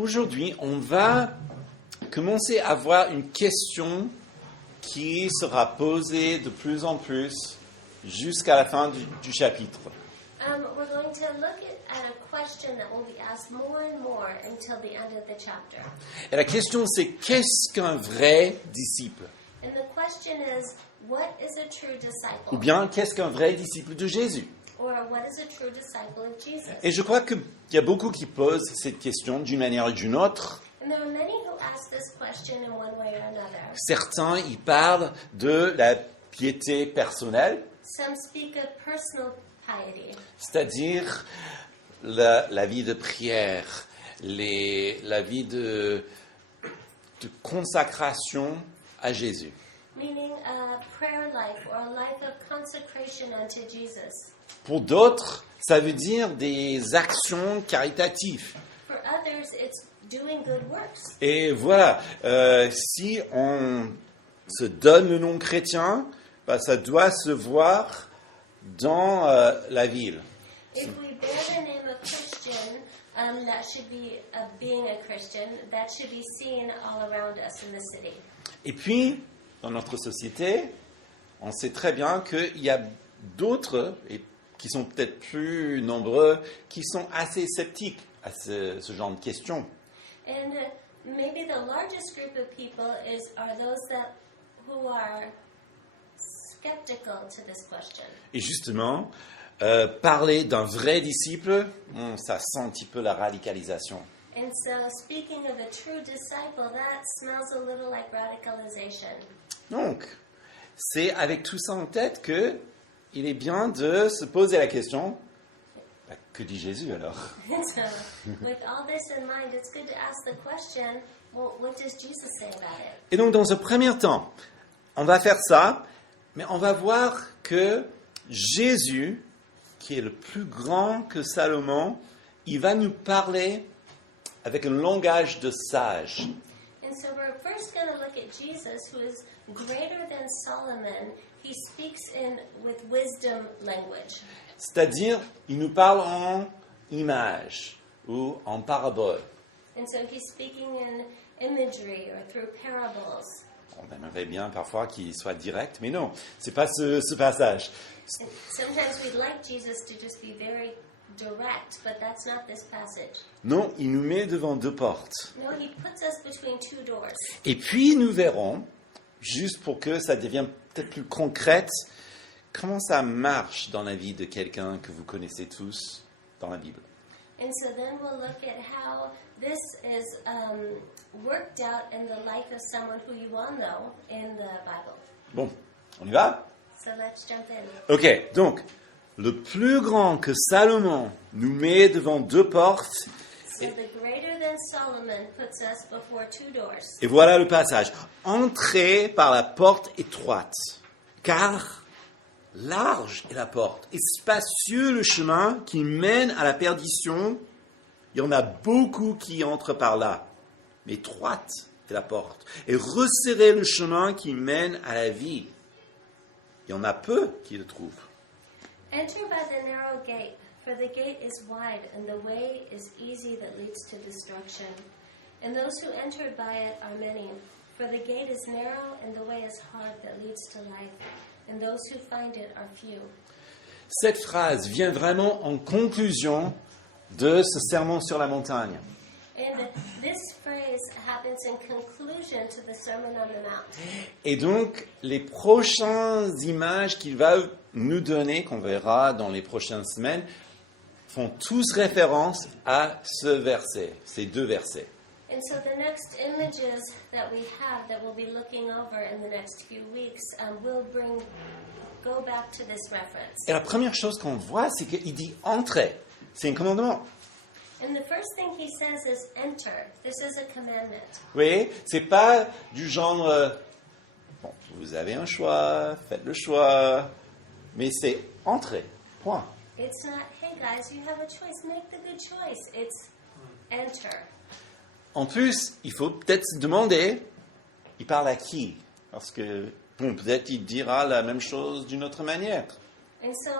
aujourd'hui, on va commencer à voir une question qui sera posée de plus en plus jusqu'à la fin du chapitre. We're going to look at a question that will be asked more and more until the end of the chapter. Et la question, c'est qu'est-ce qu'un vrai disciple? And the question is, what is a true disciple? Ou bien, qu'est-ce qu'un vrai disciple de Jésus? Or what is a true disciple of Jesus? Et je crois qu'il y a beaucoup qui posent cette question d'une manière ou d'une autre. And there are many who ask this question in one way or another. Certains, ils parlent de la piété personnelle, Some speak of personal piety, c'est-à-dire la vie de prière, la vie de consacration à Jésus. meaning a prayer life or a life of consecration unto Jesus. Pour d'autres, ça veut dire des actions caritatives. For others, it's doing good works. Et voilà, si on se donne le nom chrétien, bah, ça doit se voir dans la ville. If we bear the name of Christian, that should be being a Christian. That should be seen all around us in the city. Et puis, dans notre société, on sait très bien qu'il y a d'autres, et qui sont peut-être plus nombreux, qui sont assez sceptiques à ce genre de questions. And maybe the largest group of people are those who are skeptical to this question. Et justement, parler d'un vrai disciple, ça sent un petit peu la radicalisation. And so, speaking of a true disciple, that smells a little like radicalization. Donc, c'est avec tout ça en tête qu'il est bien de se poser la question, bah, que dit Jésus alors? And so, with all this in mind, it's good to ask the question, well, what does Jesus say about it? Et donc, dans ce premier temps, on va faire ça, mais on va voir que Jésus, qui est le plus grand que Salomon, il va nous parler avec un langage de sage. And so we're first going to look at Jesus, who is greater than Solomon. He speaks with wisdom language. C'est-à-dire, il nous parle en images ou en paraboles. And so he's speaking in imagery or through parables. On aimerait bien parfois qu'il soit direct, mais non, c'est pas ce passage. And sometimes we'd like Jesus to just be very direct, but that's not this passage. Non, il nous met devant deux portes. No, he puts us between two doors. Et puis nous verrons, juste pour que ça devienne peut-être plus concrète, comment ça marche dans la vie de quelqu'un que vous connaissez tous dans la Bible. And so then we'll look at how this is worked out in the life of someone who you all know in the Bible. Bon, on y va? So let's jump in. Ok, donc, le plus grand que Salomon nous met devant deux portes, So the greater than Solomon puts us before two doors. et voilà le passage. Entrez par la porte étroite, car large est la porte, et spacieux le chemin qui mène à la perdition. Il y en a beaucoup qui entrent par là, mais étroite est la porte. Et resserrez le chemin qui mène à la vie. Il y en a peu qui le trouvent. Enter by the narrow gate, for the gate is wide, and the way is easy that leads to destruction. And those who enter by it are many. For the gate is narrow, and the way is hard that leads to life, and those who find it are few. Cette phrase vient vraiment en conclusion de ce sermon sur la montagne. And this phrase happens in conclusion to the Sermon on the Mount. Et donc, les prochaines images qu'il va nous donner, qu'on verra dans les prochaines semaines, font tous référence à ce verset, ces deux versets. And so the next images that we have that we'll be looking over in the next few weeks will go back to this reference. Et la première chose qu'on voit, c'est qu'il dit « entrez ». C'est un commandement. And the first thing he says is enter. This is a commandment. Vous voyez, c'est pas du genre bon, vous avez un choix, faites le choix, mais c'est entrer, point. It's not, hey guys, you have a choice, make the good choice. It's enter. En plus, il faut peut-être se demander, il parle à qui? Parce que bon, peut-être il dira la même chose d'une autre manière. And so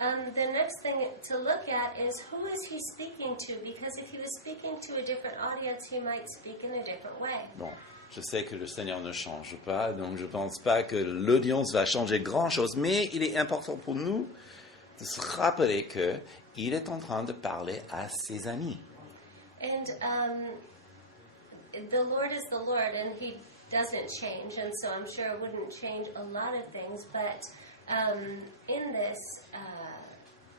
The next thing to look at is who is he speaking to? Because if he was speaking to a different audience, he might speak in a different way. Bon, je sais que le Seigneur ne change pas, donc je ne pense pas que l'audience va changer grand-chose, mais il est important pour nous de se rappeler qu'il est en train de parler à ses amis. And the Lord is the Lord, and he doesn't change, and so I'm sure it wouldn't change a lot of things, but in this,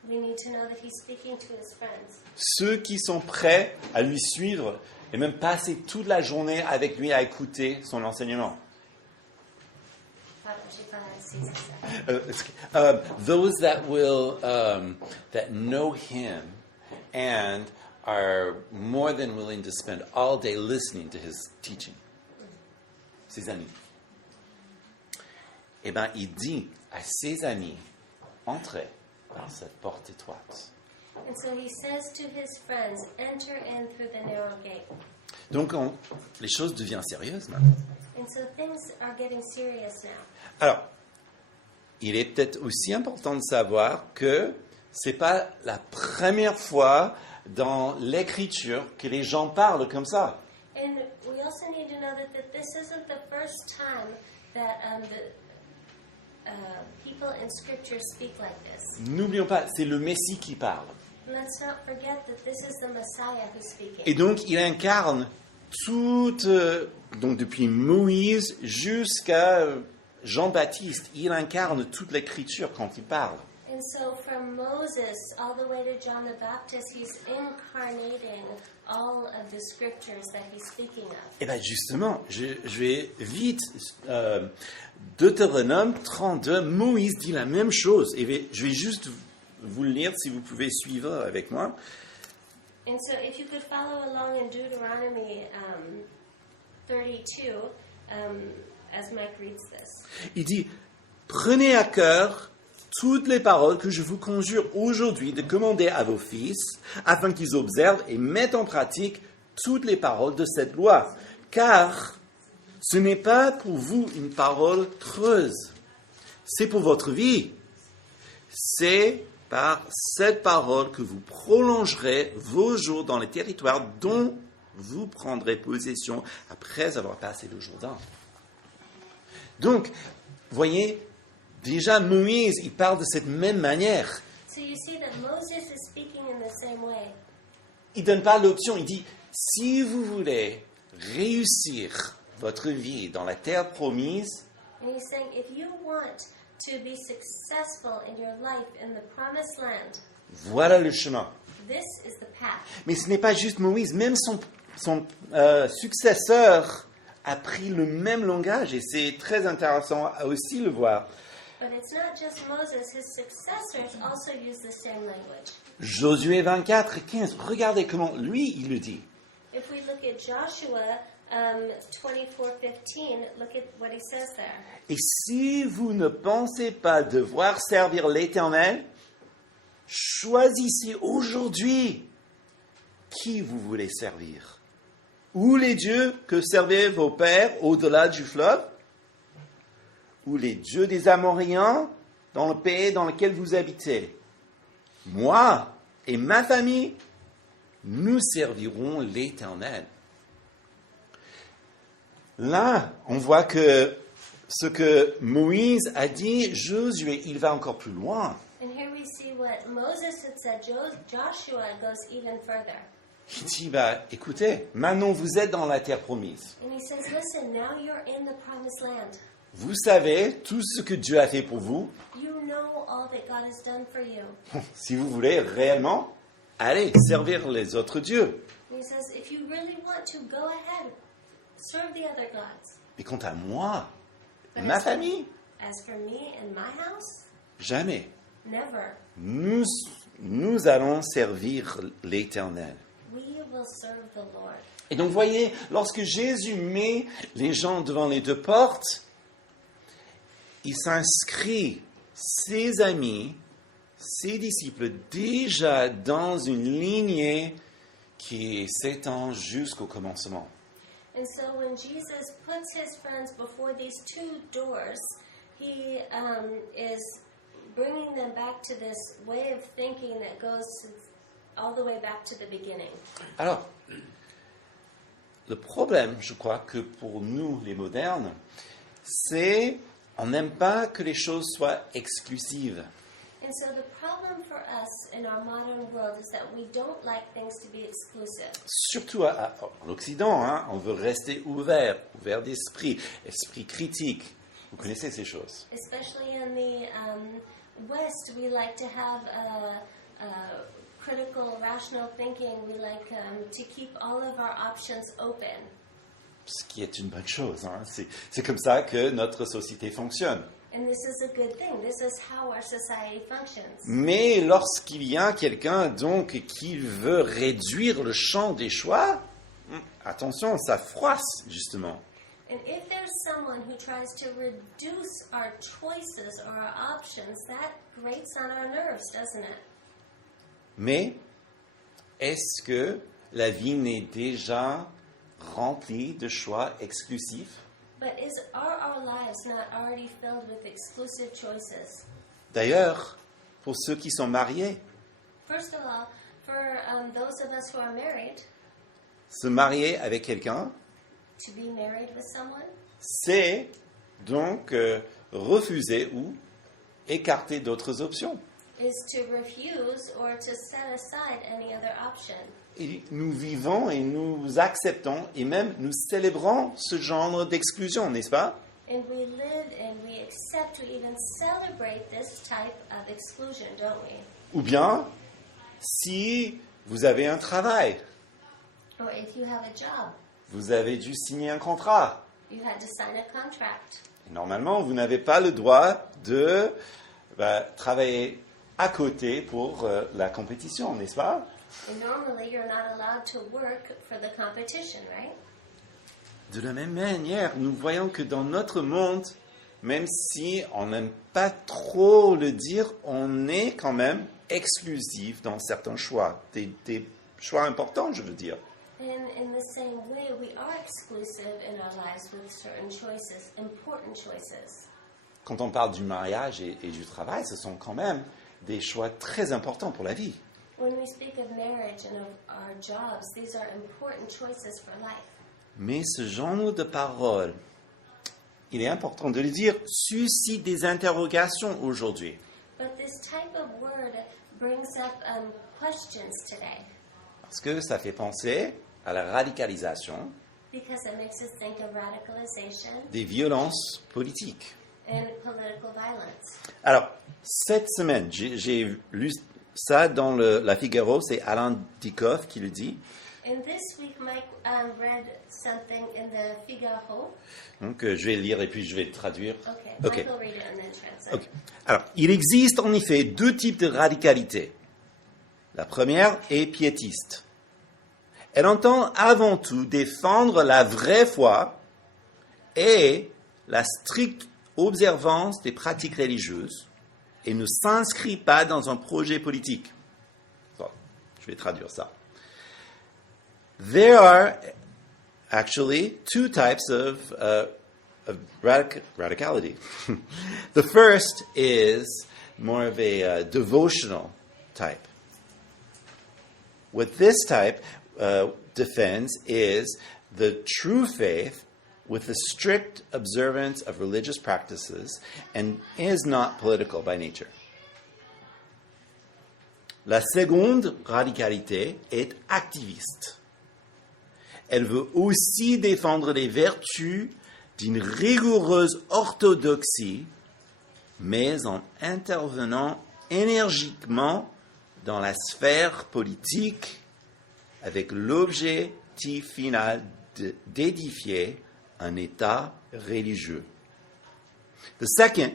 we need to know that he's speaking to his friends. Ceux qui sont prêts à lui suivre et même passer toute la journée avec lui à écouter son enseignement. Those that will that know him and are more than willing to spend all day listening to his teaching. Ses amis. Eh bien, il dit à ses amis, entrez par cette porte étroite. And so he says to his friends, enter in through the narrow gate. Donc, les choses deviennent sérieuses maintenant. And so things are getting serious now. Alors, il est peut-être aussi important de savoir que c'est pas la première fois dans l'Écriture que les gens parlent comme ça. And we also need to know that this isn't the first time that people in Scripture speak like this. N'oublions pas, c'est le Messie qui parle. Let's not forget that this is the Messiah who's speaking. Et donc, il incarne toute, donc depuis Moïse jusqu'à Jean-Baptiste, il incarne toute l'Écriture quand il parle. And so from Moses all the way to John the Baptist, he's incarnating all of the scriptures that he's speaking of. Et bien justement, je vais vite, Deutéronome 32, Moïse dit la même chose. Et je vais juste vous le lire si vous pouvez suivre avec moi. And so if you could follow along in Deuteronomy 32, as Mike reads this. Il dit, prenez à cœur toutes les paroles que je vous conjure aujourd'hui de commander à vos fils, afin qu'ils observent et mettent en pratique toutes les paroles de cette loi. Car ce n'est pas pour vous une parole creuse, c'est pour votre vie. C'est par cette parole que vous prolongerez vos jours dans les territoires dont vous prendrez possession après avoir passé le Jourdain. Donc, voyez, déjà Moïse, il parle de cette même manière. So you see that Moses is speaking in the same way. Il ne donne pas l'option, il dit, si vous voulez réussir votre vie dans la terre promise, And he's saying, if you want to be successful in your life in the promised land, voilà le chemin. this is the path. Mais ce n'est pas juste Moïse, même son successeur a pris le même langage et c'est très intéressant à aussi le voir. But it's not just Moses, his successors also use the same language. Josué 24 et 15, regardez comment lui il le dit. If we look at Joshua 24:15, look at what he says there. Et si vous ne pensez pas devoir servir l'Éternel, choisissez aujourd'hui qui vous voulez servir. Ou les dieux que servaient vos pères au-delà du fleuve, ou les dieux des Amoréens dans le pays dans lequel vous habitez. Moi et ma famille, nous servirons l'Éternel. Là, on voit que ce que Moïse a dit, Josué, il va encore plus loin. And here we see what Moses had said. Joshua goes even further. Il dit, écoutez, maintenant vous êtes dans la terre promise. And he says, listen, now you're in the promised land. Vous savez tout ce que Dieu a fait pour vous. You know all that God has done for you. Si vous voulez réellement, allez servir les autres dieux. And he says, if you really want to, go ahead. Serve the other gods. Mais quant à moi et But ma famille, as for me and my house, jamais. never. Nous allons servir l'Éternel. We will serve the Lord. Et donc, voyez, lorsque Jésus met les gens devant les deux portes, il s'inscrit ses amis, ses disciples, déjà dans une lignée qui s'étend jusqu'au commencement. And so when Jesus puts his friends before these two doors, he is bringing them back to this way of thinking that goes all the way back to the beginning. Alors, le problème, je crois, que pour nous, les modernes, c'est on n'aime pas que les choses soient exclusives. And so the problem for us in our modern world is that we don't like things to be exclusive. Surtout en Occident, hein, on veut rester ouvert d'esprit, esprit critique. Vous connaissez ces choses. Especially in the West, we like to have critical, rational thinking. We like to keep all of our options open. Ce qui est une bonne chose. Hein. C'est comme ça que notre société fonctionne. And this is a good thing. This is how our society functions. Mais lorsqu'il y a quelqu'un donc qui veut réduire le champ des choix, attention, ça froisse justement. And if there's someone who tries to reduce our choices or our options, that grates on our nerves, doesn't it? Mais est-ce que la vie n'est déjà remplie de choix exclusifs? But are our lives not already filled with exclusive choices? D'ailleurs, pour ceux qui sont mariés, First of all, for those of us who are married, se marier avec quelqu'un, to be married with someone c'est donc refuser ou écarter d'autres options. is to refuse or to set aside any other option. Et nous vivons et nous acceptons et même nous célébrons ce genre d'exclusion, n'est-ce pas? And we live and we accept, we even celebrate this type of exclusion, don't we? Ou bien, si vous avez un travail, Or if you have a job, vous avez dû signer un contrat. you had to sign a contract. Et normalement, vous n'avez pas le droit de travailler à côté pour la compétition, n'est-ce pas? And normally you're not allowed to work for the competition, right? De la même manière, nous voyons que dans notre monde, même si on n'aime pas trop le dire, on est quand même exclusif dans certains choix, des choix importants, je veux dire. And in the same way, we are exclusive in our lives with certain choices, important choices. Quand on parle du mariage et du travail, ce sont quand même des choix très importants pour la vie. When we speak of marriage and of our jobs, these are important choices for life. Mais ce genre de paroles, il est important de le dire, suscite des interrogations aujourd'hui. But this type of word brings up questions today Parce que ça fait penser à la radicalisation because it makes us think of radicalization des violences politiques. and political violence. Alors, cette semaine, j'ai lu ça dans la Figaro, c'est Alain Dikoff qui le dit. And this week, Mike read something in the Figaro. Donc, je vais le lire et puis je vais le traduire. Okay, Ok. Michael read it and then translate. Ok. Alors, il existe en effet deux types de radicalité. La première est piétiste. Elle entend avant tout défendre la vraie foi et la stricte observance des pratiques religieuses et ne s'inscrit pas dans un projet politique. Bon, je vais traduire ça. There are actually two types of radicality. The first is more of a devotional type. What this type defends is the true faith with the strict observance of religious practices and is not political by nature. La seconde radicalité est activiste. Elle veut aussi défendre les vertus d'une rigoureuse orthodoxie, mais en intervenant énergiquement dans la sphère politique avec l'objectif final d'édifier un État religieux. The second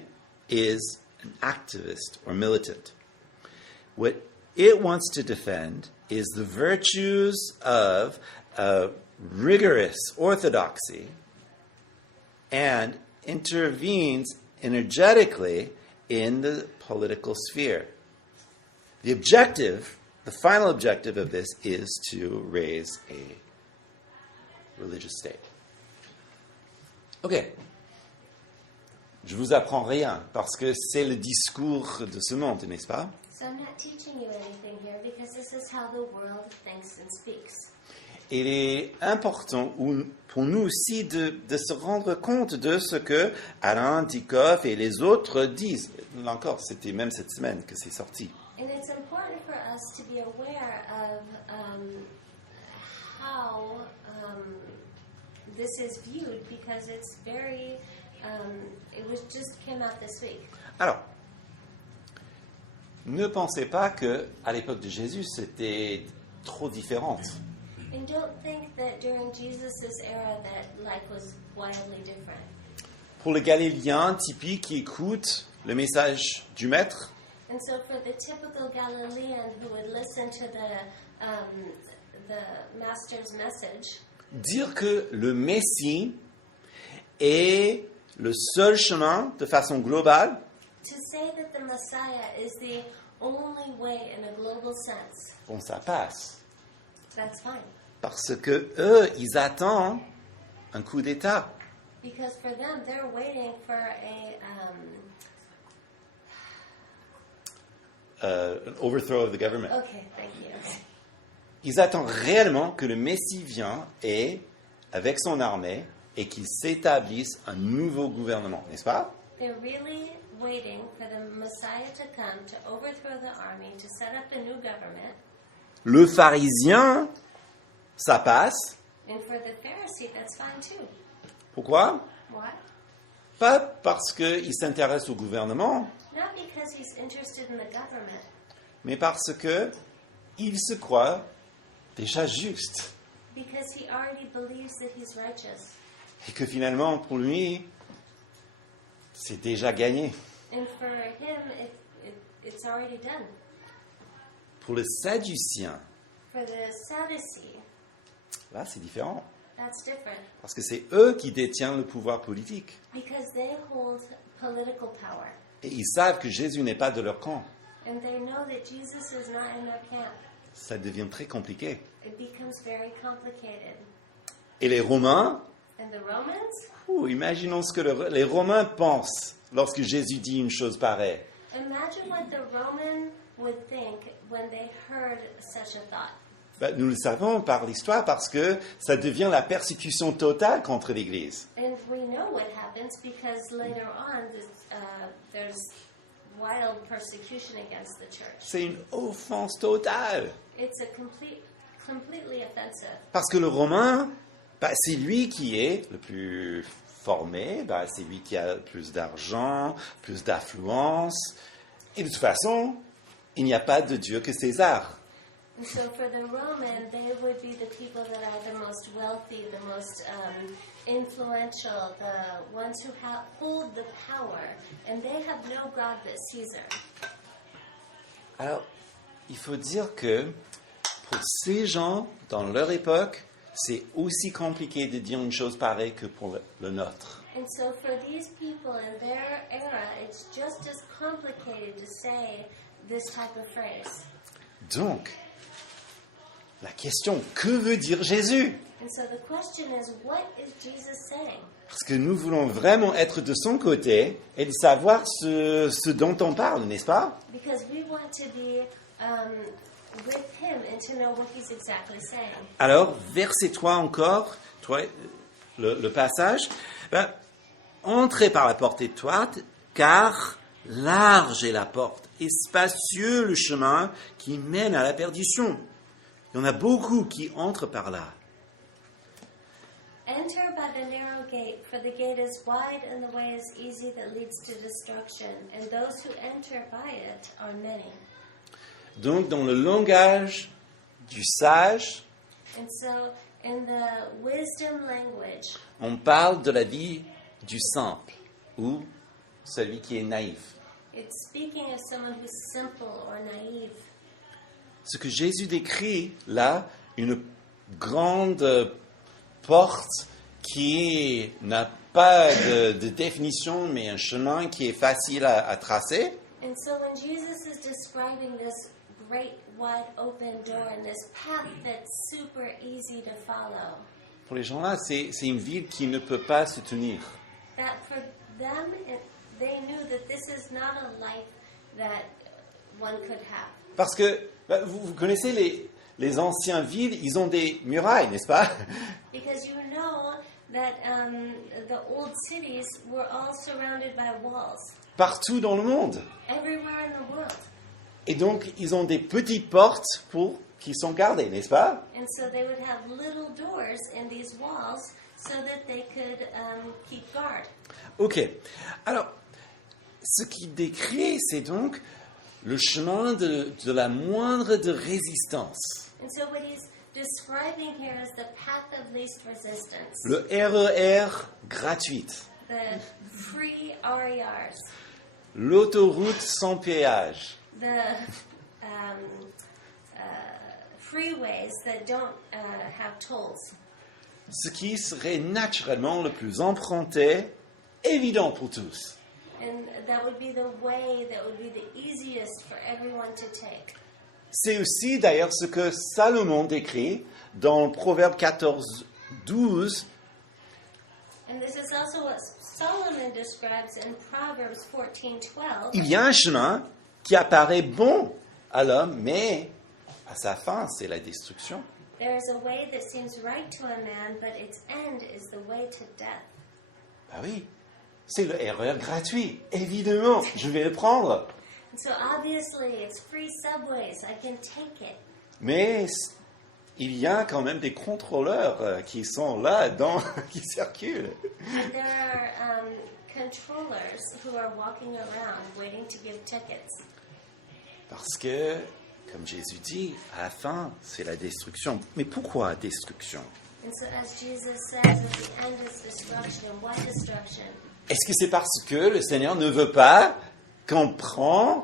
is an activist or militant. What it wants to defend is the virtues of rigorous orthodoxy and intervenes energetically in the political sphere. The objective, the final objective of this is to raise a religious state. OK. je vous apprends rien parce que c'est le discours de ce monde, n'est-ce pas? So I'm not teaching you anything here because this is how the world thinks and speaks. Il est important pour nous aussi de se rendre compte de ce que Alain, Dikoff et les autres disent. Là encore, c'était même cette semaine que c'est sorti. And it's important for us to be aware of how this is viewed because it's very, it was just came out this week. Alors, ne pensez pas qu'à l'époque de Jésus, c'était trop différent. And don't think that during Jesus' era that life was wildly different. Pour le Galiléen typique qui écoute le message du Maître, And so for the typical Galilean who would listen to the Master's message, dire que le Messie est le seul chemin de façon globale, to say that the Messiah is the only way in a global sense, bon, ça passe. that's fine. Parce que eux, ils attendent un coup d'État. Because for them, they're waiting for An overthrow of the government. okay, thank you. Ils attendent réellement que le Messie vienne et, avec son armée, et qu'il s'établisse un nouveau gouvernement, n'est-ce pas? They're really waiting for the Messiah to come to overthrow the army, to set up a new government. Le pharisien, ça passe. And for the Pharisee, that's fine too. Pourquoi? Why? Pas parce qu'il s'intéresse au gouvernement, Not because he's interested in the government, mais parce que il se croit déjà juste. because he already believes that he's righteous. Et que finalement, pour lui, c'est déjà gagné. And for him, it's already done. Pour le sadducien, For the Sadducee, là, c'est différent. that's different. Parce que c'est eux qui détiennent le pouvoir politique. Because they hold political power. Et ils savent que Jésus n'est pas de leur camp. And they know that Jesus is not in their camp. Ça devient très compliqué. It becomes very complicated. Et les Romains, And the Romans, imaginons ce que les Romains pensent lorsque Jésus dit une chose pareille. imagine what the Roman would think when they heard such a thought. Ben, nous le savons par l'histoire parce que ça devient la persécution totale contre l'Église. And we know what happens because later on there's wild persecution against the church. C'est une offense totale. It's a completely offensive. Parce que le Romain, ben, c'est lui qui est le plus formé, ben, c'est lui qui a le plus d'argent, plus d'affluence. Et de toute façon, il n'y a pas de Dieu que César. And so for the Roman, they would be the people that are the most wealthy, the most influential, the ones who hold the power, and they have no God but Caesar. Alors, il faut dire que pour ces gens, dans leur époque, c'est aussi compliqué de dire une chose pareille que pour le nôtre. And so for these people in their era, it's just as complicated to say this type of phrase. Donc, la question, que veut dire Jésus? And so the question is, what is Jesus saying? Parce que nous voulons vraiment être de son côté et de savoir ce dont on parle, n'est-ce pas? Because we want to be with him and to know what he's exactly saying. Alors, verset 3 encore, le passage. Ben, entrez par la porte étroite, car large est la porte, et spacieux le chemin qui mène à la perdition. Il y en a beaucoup qui entrent par là. Enter by the narrow gate, for the gate is wide and the way is easy that leads to destruction, and those who enter by it are many. Donc, dans le langage du sage, And so, in the wisdom language, on parle de la vie du simple, ou celui qui est naïf. it's speaking of someone who's simple or naive. Ce que Jésus décrit là, une grande porte qui n'a pas de définition, mais un chemin qui est facile à tracer. And so when Jesus is describing this great wide open door and this path that's super easy to follow, Pour les gens là, c'est une ville qui ne peut pas se tenir. that for them this is not a life that one could have. Parce que vous connaissez les anciens villes, ils ont des murailles, n'est-ce pas? Because you know that the old cities were all surrounded by walls, Partout dans le monde. everywhere in the world. Et donc, ils ont des petites portes qui sont gardées, n'est-ce pas? And so they would have little doors in these walls so that they could keep guard. Ok. Alors, ce qu'il décrit, c'est donc le chemin de la moindre de résistance. And so what he's describing here is the path of least resistance, Le RER gratuite. the free RERs, L'autoroute sans péage. the freeways that don't have tolls. Ce qui serait naturellement le plus emprunté, évident pour tous. And that would be the way that would be the easiest for everyone to take. C'est aussi d'ailleurs ce que Salomon décrit dans le Proverbe 14, 12. And this is also what Solomon describes in Proverbs 14:12. Il y a un chemin qui apparaît bon à l'homme, mais à sa fin, c'est la destruction. There is a way that seems right to a man, but its end is the way to death. Ah oui, c'est le RER gratuit, évidemment, je vais le prendre. And so obviously it's free subways. I can take it. Mais il y a quand même des contrôleurs qui sont là, qui circulent. And there are controllers who are walking around waiting to give tickets. Parce que, comme Jésus dit, à la fin, c'est la destruction. Mais pourquoi destruction? And so as Jesus says, at the end is destruction. What destruction? Est-ce que c'est parce que le Seigneur ne veut pas qu'on prenne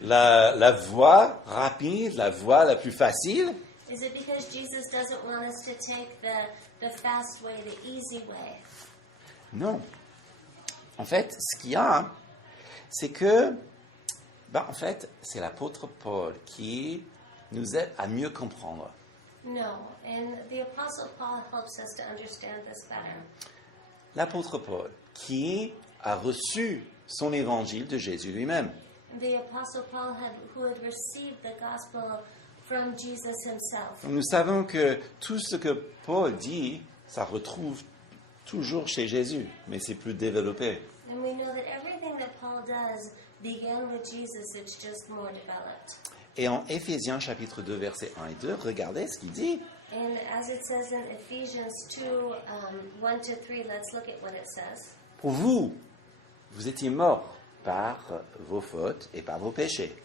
la voie rapide, la voie la plus facile? Is it because Jesus doesn't want us to take the fast way, the easy way? Non. En fait, ce qu'il y a, c'est que, en fait, c'est l'apôtre Paul qui nous aide à mieux comprendre. No, and the Apostle Paul helps us to understand this better. L'apôtre Paul qui a reçu son évangile de Jésus lui-même. The Apostle Paul who had received the gospel from Jesus himself. Nous savons que tout ce que Paul dit, ça retrouve toujours chez Jésus, mais c'est plus développé. And we know that everything that Paul does began with Jesus, it's just more developed. Et en Éphésiens chapitre 2, versets 1 et 2, regardez ce qu'il dit. And as it says in Ephesians 2, 1-3, let's look at what it says. Pour vous, vous étiez morts par vos fautes et par vos péchés,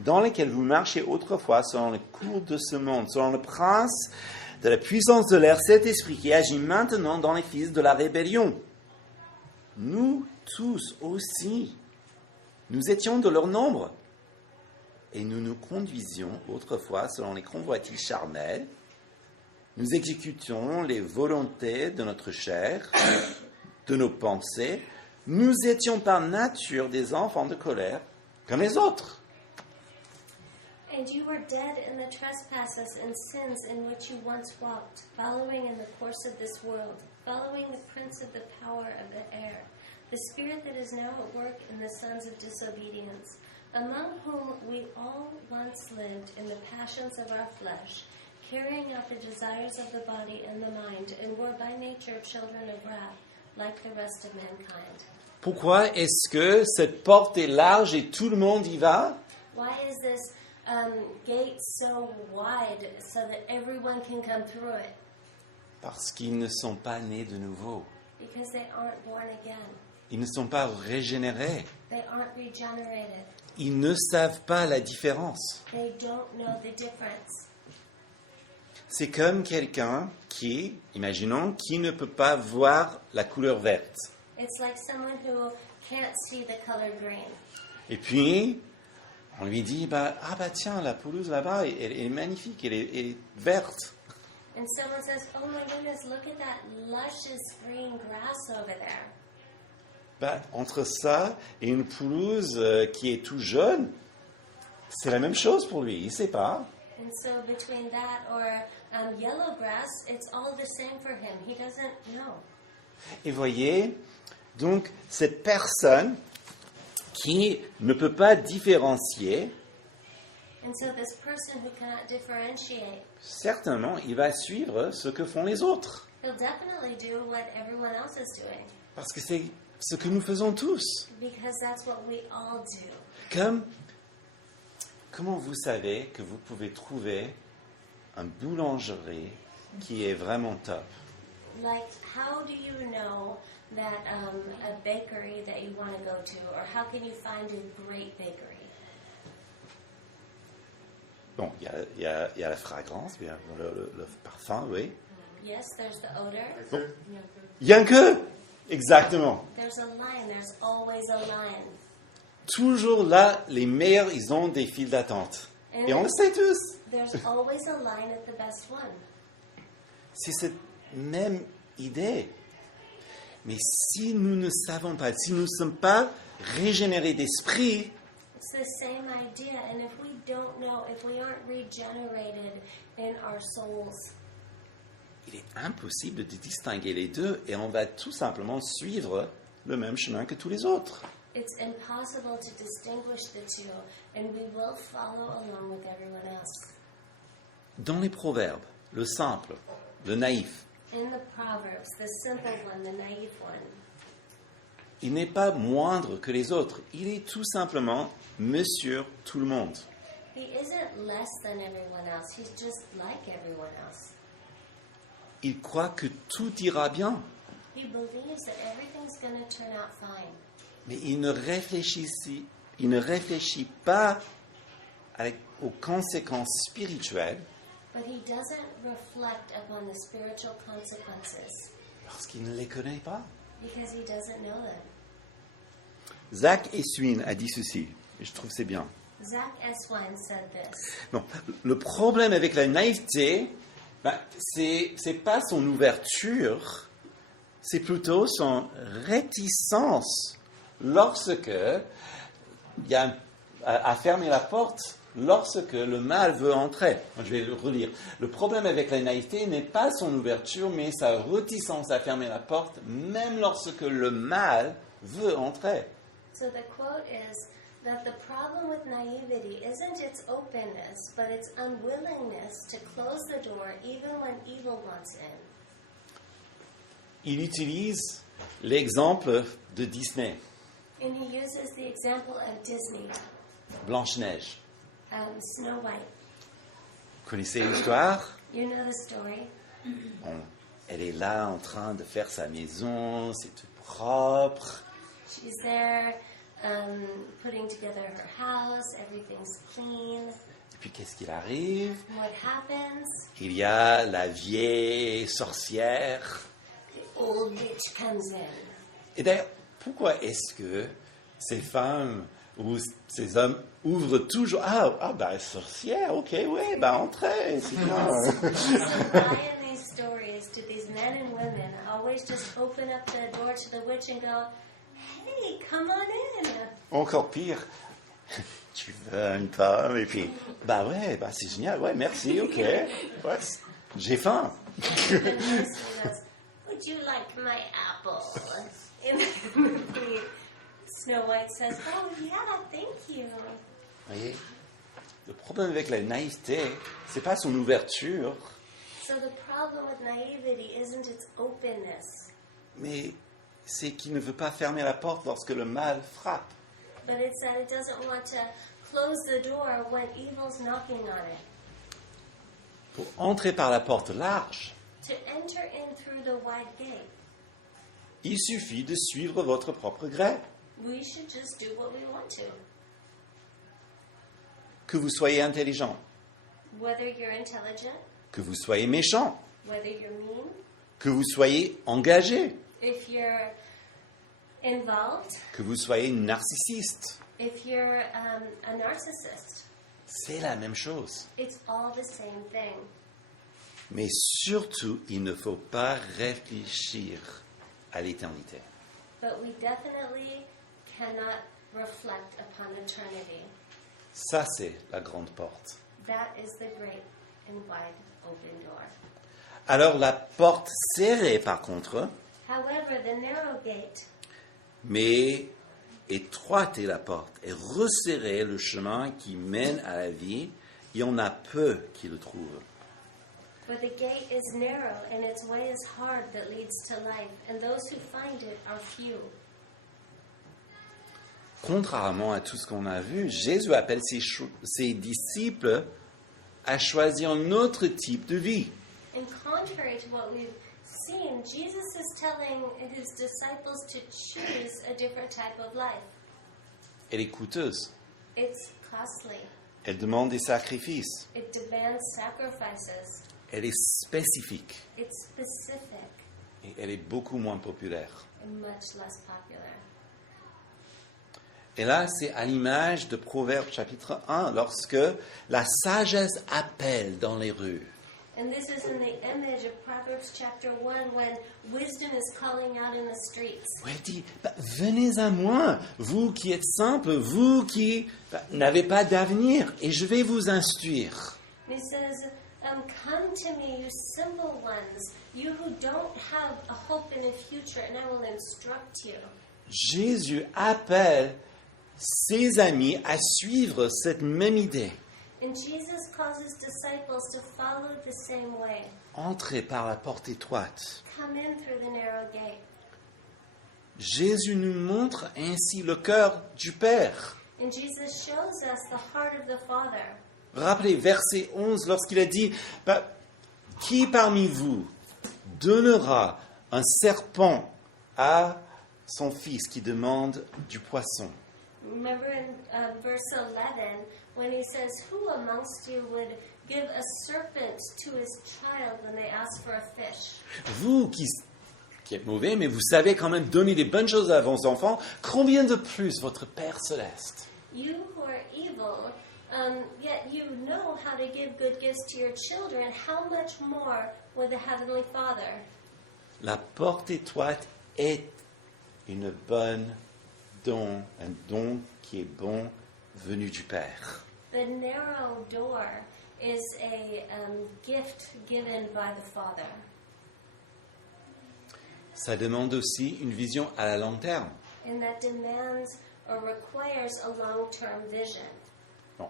dans lesquels vous marchiez autrefois selon le cours de ce monde, selon le prince de la puissance de l'air, cet esprit qui agit maintenant dans les fils de la rébellion. Nous tous aussi, nous étions de leur nombre, et nous nous conduisions autrefois selon les convoitises charnelles. Nous exécutions les volontés de notre chair, de nos pensées. Nous étions par nature des enfants de colère, comme les autres. And you were dead in the trespasses and sins in which you once walked, following in the course of this world, following the prince of the power of the air, the spirit that is now at work in the sons of disobedience, among whom we all once lived in the passions of our flesh, carrying out the desires of the body and the mind, and were by nature children of wrath, like the rest of mankind. Pourquoi est-ce que cette porte est large et tout le monde y va? Why is this gate so wide so that everyone can come through it? Parce qu'ils ne sont pas nés de nouveau. Because they aren't born again. Ils ne sont pas régénérés. They aren't regenerated. Ils ne savent pas la différence. They don't know the difference. C'est comme quelqu'un qui, imaginons, qui ne peut pas voir la couleur verte. It's like someone who can't see the color green. Et puis, on lui dit, tiens, la pelouse là-bas, elle est magnifique, elle est verte. And someone says, oh my goodness, look at that luscious green grass over there. Entre ça et une pelouse qui est tout jaune, c'est la même chose pour lui, il ne sait pas. And so between that or yellow grass, it's all the same for him. He doesn't know. Et voyez, donc cette personne qui ne peut pas différencier, And so this person who cannot differentiate, certainement, il va suivre ce que font les autres. he'll definitely do what everyone else is doing, Parce que c'est ce que nous faisons tous. because that's what we all do. Comment vous savez que vous pouvez trouver un boulangerie qui est vraiment top? Like, how do you know that a bakery that you want to go to, or how can you find a great bakery? Bon, il y a la fragrance, bien, le parfum, oui. Yes, there's the odor. Bon. Rien que, exactement. There's a line. There's always a line. Toujours là, les meilleurs, ils ont des files d'attente. Et on le sait tous. There's always a line at the best one. C'est cette même idée. Mais si nous ne savons pas, si nous ne sommes pas régénérés d'esprit, It's the same idea, and if we don't know, if we aren't regenerated in our souls, il est impossible de distinguer les deux et on va tout simplement suivre le même chemin que tous les autres. it's impossible to distinguish the two, and we will follow along with everyone else. Dans les proverbes, le simple, le naïf, In the Proverbs, the simple one, the naive one, il n'est pas moindre que les autres. Il est tout simplement monsieur tout le monde. he isn't less than everyone else. He's just like everyone else. Il croit que tout ira bien, He believes that everything's going to turn out fine, mais il ne réfléchit pas aux conséquences spirituelles but he doesn't reflect upon the spiritual consequences parce qu'il ne les connaît pas. because he doesn't know them. Zach Eswin a dit ceci, et je trouve que c'est bien. Zach Eswine said this. Non, le problème avec la naïveté, c'est pas son ouverture, c'est plutôt son réticence lorsque il y a à fermer la porte lorsque le mal veut entrer. Je vais le relire. Le problème avec la naïveté n'est pas son ouverture, mais sa réticence à fermer la porte, même lorsque le mal veut entrer. So the quote is that the problem with naivety isn't its openness, but its unwillingness to close the door even when evil wants in. Il utilise l'exemple de Disney, And he uses the example of Disney, Blanche-Neige. Snow White. Vous connaissez l'histoire? You know the story. Bon, elle est là en train de faire sa maison, c'est tout propre. She's there putting together her house, everything's clean. Et puis qu'est-ce qu'il arrive? What happens? Il y a la vieille sorcière. The old witch comes in. Et d'ailleurs, pourquoi est-ce que ces femmes ou ces hommes ouvrent toujours... bah, sorcière, ok, ouais, bah, entrez, c'est bien. So why in these stories do these men and women always just open up the door to the witch and go, hey, come on in? Encore pire, tu veux une pomme, et puis, bah ouais, bah c'est génial, ouais, merci, ok, ouais, j'ai faim. And Lucy goes, would you like my apple? And the Snow White says, oh yeah, thank you. Vous voyez, le problème avec la naïveté, c'est pas son ouverture, So the problem with naivety isn't its openness, mais c'est qu'il ne veut pas fermer la porte lorsque le mal frappe. but it's that it doesn't want to close the door when evil's knocking on it. Pour entrer par la porte large, To enter in through the wide gate, il suffit de suivre votre propre gré. we should just do what we want to. Que vous soyez intelligent, Whether you're intelligent, que vous soyez méchant, whether you're mean, que vous soyez engagé, if you're involved, que vous soyez narcissiste. if you're a narcissist, C'est la même chose. it's all the same thing. Mais surtout, il ne faut pas réfléchir à l'éternité. But we definitely cannot reflect upon eternity. Ça, c'est la grande porte. That is the great and wide open door. Alors, la porte serrée, par contre, However, the narrow gate, mais étroite est la porte et resserré est le chemin qui mène à la vie, et on a peu qui le trouvent. For the gate is narrow, and its way is hard that leads to life, and those who find it are few. Contrairement à tout ce qu'on a vu, Jésus appelle ses disciples à choisir un autre type de vie. And contrary to what we've seen, Jesus is telling his disciples to choose a different type of life. Elle est coûteuse, It's costly. elle demande des sacrifices, It demands sacrifices. elle est spécifique It's specific et elle est beaucoup moins populaire. and much less popular. Et là, c'est à l'image de Proverbes chapitre 1, lorsque la sagesse appelle dans les rues. And this is in the image of Proverbs chapter 1 when wisdom is calling out in the streets. Où elle dit, venez à moi, vous qui êtes simples, vous qui n'avez pas d'avenir, et je vais vous instruire. And he says, come to me, you simple ones, you who don't have a hope in a future, and I will instruct you. Jésus appelle ses amis à suivre cette même idée. And Jesus calls his disciples to follow the same way. Entrez par la porte étroite. Come in through the narrow gate. Jésus nous montre ainsi le cœur du Père. And Jesus shows us the heart of the Father. Rappelez verset 11 lorsqu'il a dit, qui parmi vous donnera un serpent à son fils qui demande du poisson? Remember in verse 11 when he says, who amongst you would give a serpent to his child when they ask for a fish? Vous qui êtes mauvais, mais vous savez quand même donner des bonnes choses à vos enfants, combien de plus votre Père céleste? You who are evil, yet you know how to give good gifts to your children, how much more will the Heavenly Father? La porte étroite est une bonne don, un don qui est bon venu du Père. The narrow door is a gift given by the Father. Ça demande aussi une vision à la long terme. And that demands or requires a long-term vision. Bon.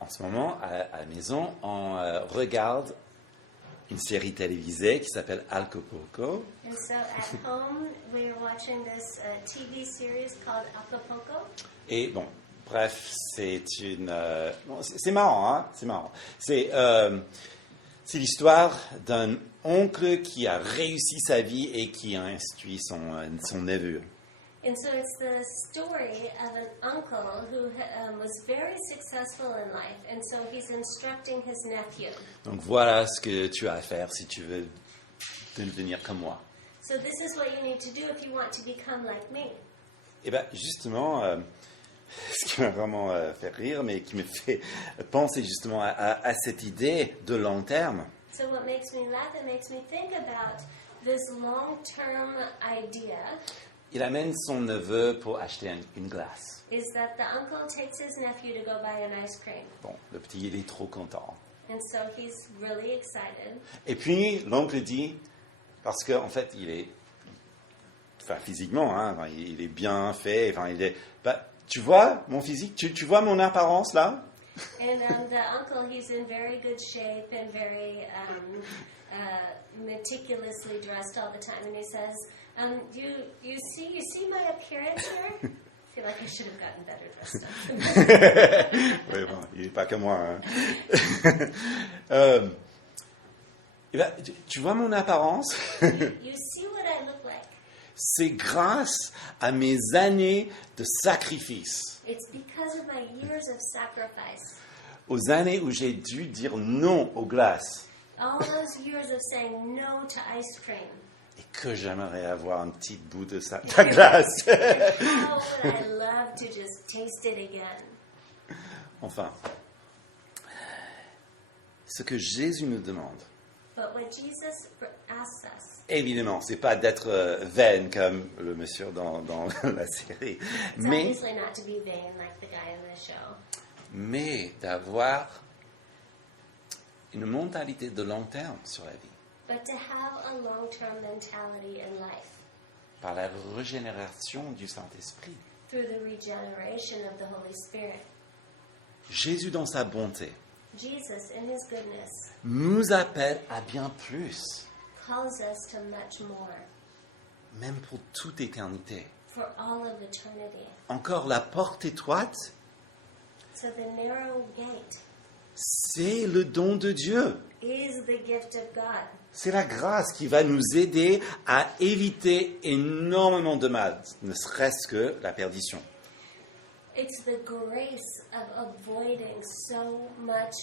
En ce moment, à la maison, on regarde une série télévisée qui s'appelle Acapulco. And so at home, we are watching this TV series called Acapulco. Et bon, bref, c'est c'est marrant, hein, c'est marrant. C'est l'histoire d'un oncle qui a réussi sa vie et qui a instruit son neveu. And so it's the story of an uncle who was very successful in life, and so he's instructing his nephew. Donc voilà ce que tu as à faire si tu veux devenir comme moi. So this is what you need to do if you want to become like me. Et bien justement, ce qui m'a vraiment fait rire, mais qui me fait penser justement à cette idée de long terme. So what makes me laugh, it makes me think about this long-term idea. Il amène son neveu pour acheter une glace. Is that the uncle takes his nephew to go buy an ice cream. Bon, le petit, il est trop content. And so he's really excited. Et puis, l'oncle dit, parce qu'en fait, il est, enfin, physiquement, hein, enfin, il est bien fait, enfin, il est, tu vois mon physique, tu vois mon apparence là? And the uncle, he's in very good shape and very meticulously dressed all the time. And he says, you see my appearance here? I feel like I should have gotten better dressed up. Oui, bon, il n'est pas comme moi. Hein. Et ben, tu vois mon apparence? You see what I look like? C'est grâce à mes années de sacrifice. It's because of my years of sacrifice. Aux années où j'ai dû dire non aux glaces. All those years of saying no to ice cream. Et que j'aimerais avoir un petit bout de ta glace. How would I love to just taste it again? Enfin, ce que Jésus nous demande, But what Jesus asks us, évidemment, c'est pas d'être vaine comme le monsieur dans la série, it's mais obviously not to be vain like the guy in the show, d'avoir une mentalité de long terme sur la vie. but to have a long-term mentality in life. par la régénération du Saint-Esprit. through the regeneration of the Holy Spirit. Jésus, dans sa bonté, Jesus, in his goodness, nous appelle à bien plus, calls us to much more même pour toute éternité. for all of eternity. Encore, la porte étroite, So the narrow gate c'est le don de Dieu. is the gift of God. C'est la grâce qui va nous aider à éviter énormément de mal, ne serait-ce que la perdition. It's the grace of avoiding so much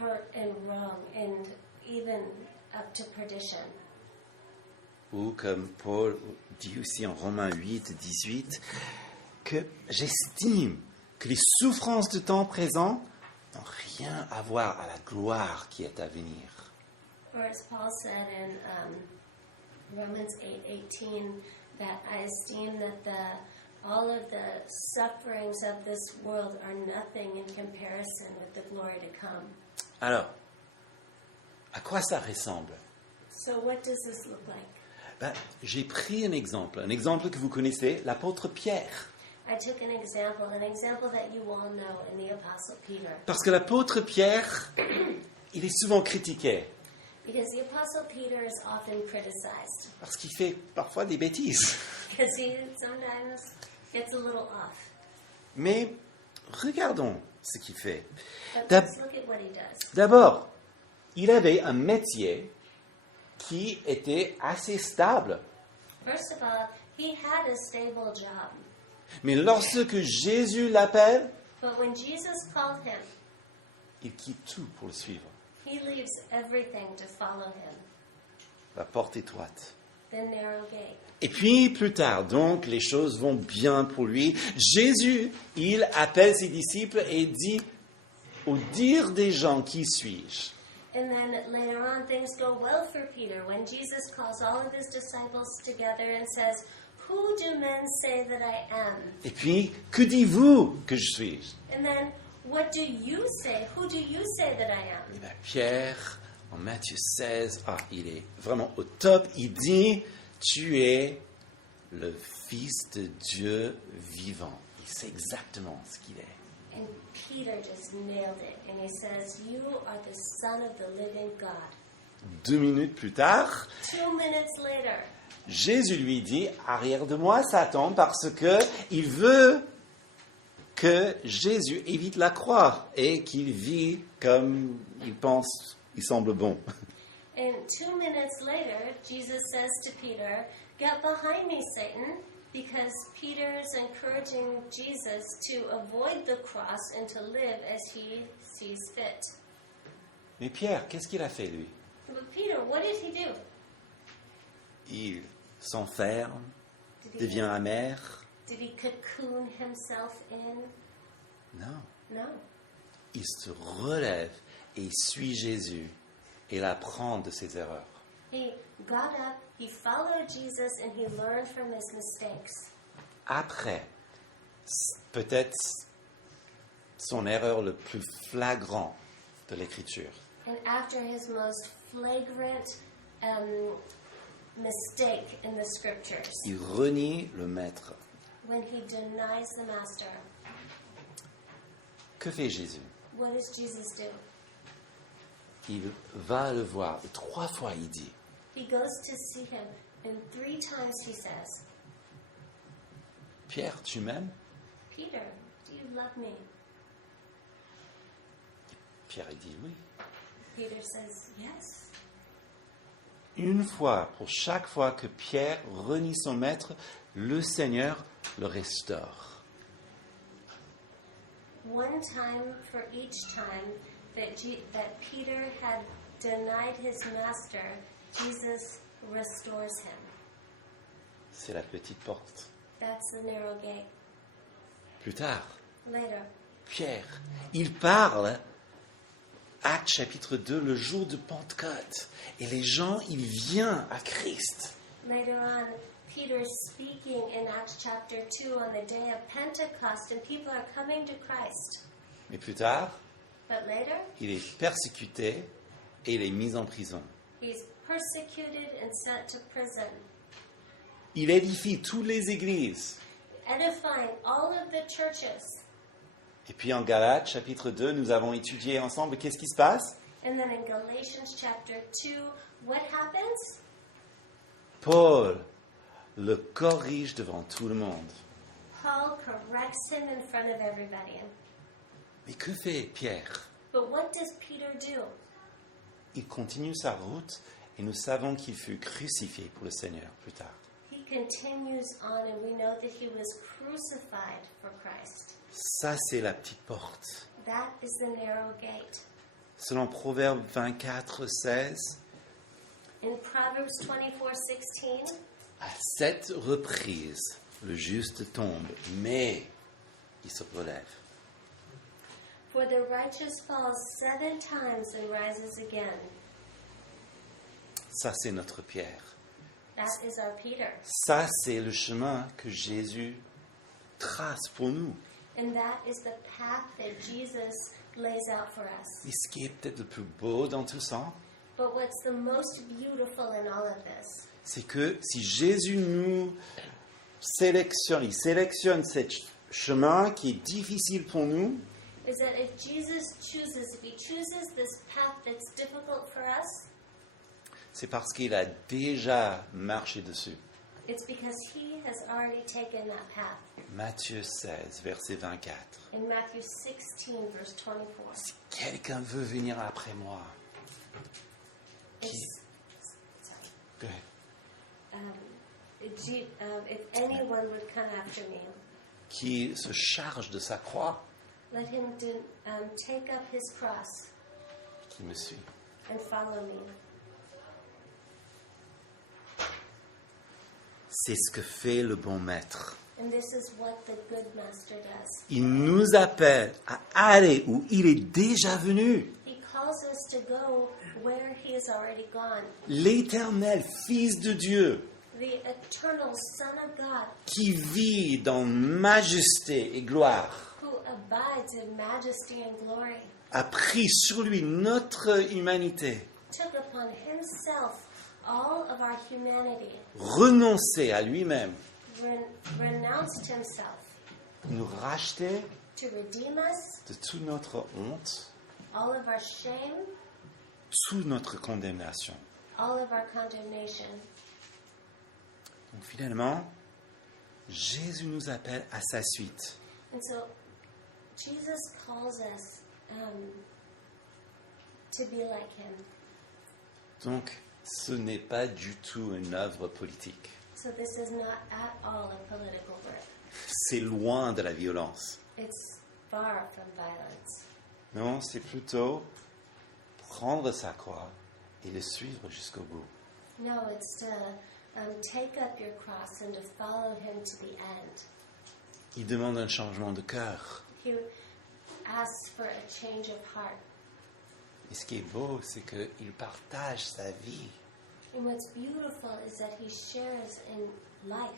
hurt and wrong and even up to perdition. Ou comme Paul dit aussi en Romains 8, 18, que j'estime que les souffrances du temps présent n'ont rien à voir à la gloire qui est à venir. Or as Paul said in Romans 8:18, that I esteem that all of the sufferings of this world are nothing in comparison with the glory to come. Alors, à quoi ça ressemble? So what does this look like? Ben, j'ai pris un exemple que vous connaissez, l'apôtre Pierre. I took an example that you all know in the Apostle Peter. Parce que l'apôtre Pierre, il est souvent critiqué, Because the Apostle Peter is often criticized. parce qu'il fait parfois des bêtises. Because he sometimes gets a little off. Mais regardons ce qu'il fait. But D'ab- let's look at what he does. D'abord, il avait un métier qui était assez stable. First of all, he had a stable job. Mais lorsque Jésus l'appelle, But when Jesus called him, il quitte tout pour le suivre. he leaves everything to follow him. La porte étroite. The narrow gate. Et puis plus tard, donc, les choses vont bien pour lui. Jésus, il appelle ses disciples et dit, au dire des gens, qui suis-je? And then later on, things go well for Peter when Jesus calls all of his disciples together and says, "Who do men say that I am?" Et puis, que dites-vous que je suis? And then, what do you say? Who do you say that I Eh am? bien, Pierre, en Matthieu 16, il est vraiment au top. Il dit, tu es le Fils de Dieu vivant. Il sait exactement ce qu'il est. And Peter just nailed it. And he says, "You are the Son of the living God." 2 minutes plus tard, 2 minutes later, Jésus lui dit, arrière de moi, Satan, parce que il veut que Jésus évite la croix et qu'il vit comme il pense, il semble bon. and 2 minutes later, Jesus says to Peter, "Get behind me, Satan," because Peter is encouraging Jesus to avoid the cross and to live as he sees fit. Mais Pierre, qu'est-ce qu'il a fait, lui? But Peter, what did he do? Il s'enferme, Did he, devient amer. did he cocoon himself in? Non, No. il se relève et il suit Jésus et il apprend de ses erreurs. He got up, he followed Jesus, and he learned from his mistakes. Après, peut-être son erreur le plus flagrant de l'Écriture, And after his most flagrant mistake in the scriptures, il renie le Maître. when he denies the master, Que fait Jésus? what does Jesus do? Il va le voir et 3 fois il dit, He goes to see him, and 3 times he says, Pierre, tu m'aimes? "Peter, do you love me?" Pierre il dit oui. Peter says, "Yes." Une fois pour chaque fois que Pierre renie son Maître, le Seigneur le restaure. One time for each time that Peter had denied his master, Jesus restores him. C'est la petite porte. That's the narrow gate. Plus tard, Later, Pierre, il parle, Actes chapitre 2, le jour de Pentecôte. Et les gens, ils viennent à Christ. later on, Peter's speaking in Acts chapter 2 on the day of Pentecost, and people are coming to Christ. Mais plus tard, But later, il est persécuté et il est mis en prison. he's persecuted and sent to prison. il édifie toutes les églises. edifying all of the churches. Et puis en Galates, chapitre 2, nous avons étudié ensemble qu'est-ce qui se passe. And then in Galatians chapter 2, what happens? Paul le corrige devant tout le monde. Paul corrects him in front of everybody. Mais que fait Pierre? But what does Peter do? Il continue sa route et nous savons qu'il fut crucifié pour le Seigneur plus tard. He continues on, and we know that he was crucified for Christ. Ça, c'est la petite porte. That is the narrow gate. Selon Proverbe 24, 16, In Proverbs 24:16, à 7 reprises, le juste tombe, mais il se relève. for the righteous falls 7 times and rises again. Ça, c'est notre Pierre. That is our Peter. Ça, c'est le chemin que Jésus trace pour nous. And that is the path that Jesus lays out for us. Et ce qui est peut-être le plus beau dans tout ça, But what's the most beautiful in all of this c'est que si Jésus nous sélectionne, il sélectionne ce chemin qui est difficile pour nous, is that if Jesus chooses, if he chooses this path that's difficult for us, c'est parce qu'il a déjà marché dessus. it's because he has already taken that path. Matthieu 16, verset 24. In Matthew 16, verse 24, Si quelqu'un veut venir après moi, it's, go ahead. if anyone would come after me, Qui se charge de sa croix, let him take up his cross qui me suit. and follow me. C'est ce que fait le bon maître. And this is what the good master does. Il nous appelle à aller où il est déjà venu. He calls us to go where he has already gone. L'éternel Fils de Dieu, The eternal Son of God, qui vit dans majesté et gloire, who abides in majesty and glory, a pris sur lui notre humanité, took upon himself all of our humanity, renoncé à lui-même, renounced himself nous racheter to redeem us, de toute notre honte, all of our shame, toute notre condamnation. all of our condemnation. Donc finalement, Jésus nous appelle à sa suite. And so Jesus calls us to be like him. Donc ce n'est pas du tout une œuvre politique. So this is not at all a political work. C'est loin de la violence. It's far from violence. Non, c'est plutôt prendre sa croix et le suivre jusqu'au bout. No, it's to take up your cross and to follow him to the end. Il demande un changement de cœur. He asks for a change of heart. Et ce qui est beau, c'est qu'il partage sa vie. And what's beautiful is that he shares in life.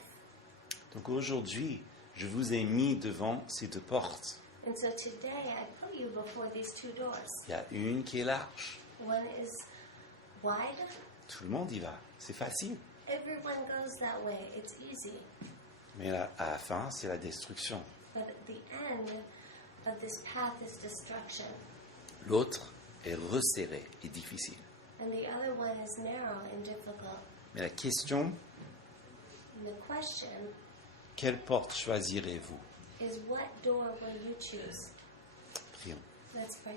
Donc aujourd'hui, je vous ai mis devant ces deux portes. And so today I put you before these 2 doors. Il y a une qui est large. One is wide. Tout le monde y va. C'est facile. Everyone goes that way. It's easy. Mais à la fin, c'est la destruction. But at the end of this path is destruction. L'autre est resserré et difficile. And the other one is narrow and difficult. Mais la question, And the question quelle porte choisirez-vous? is, what door will you choose? Prions. Let's pray.